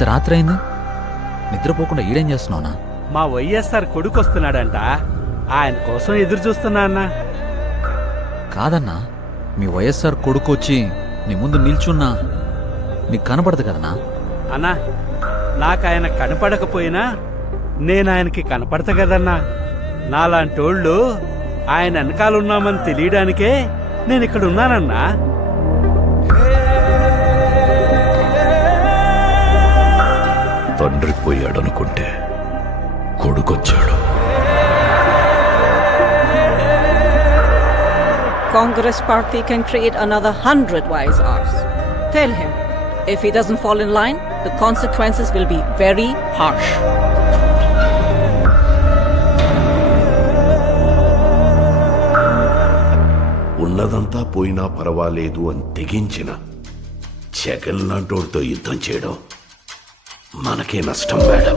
ఇంత రాత్రి అయింది, నిద్రపోకుండా ఈడేం చేస్తున్నావునా? మా వైఎస్ఆర్ కొడుకు వస్తున్నాడంట, ఆయన కోసం ఎదురు చూస్తున్నా అన్నా. కాదన్నా, మీ వైఎస్ఆర్ కొడుకు వచ్చి నీ ముందు నిల్చున్నా నీకు కనపడదు కదనా? అన్నా, నాకు ఆయన కనపడకపోయినా నేను ఆయనకి కనపడతా కదన్నా. నాలాంటోళ్ళు ఆయన వెనకాలన్నామని తెలియడానికే నేను ఇక్కడ ఉన్నానన్నా. తండ్రి పోయాడనుకుంటే కొడుకొచ్చాడు. Congress party can create another 100 wise hours. Tell him, if he doesn't fall in line, the consequences will be very harsh. ఉన్నదంతా పోయినా పర్వాలేదు అని తెగించిన జగన్ లాంటోడితో యుద్ధం చేయడం మనకే నష్టం మేడం.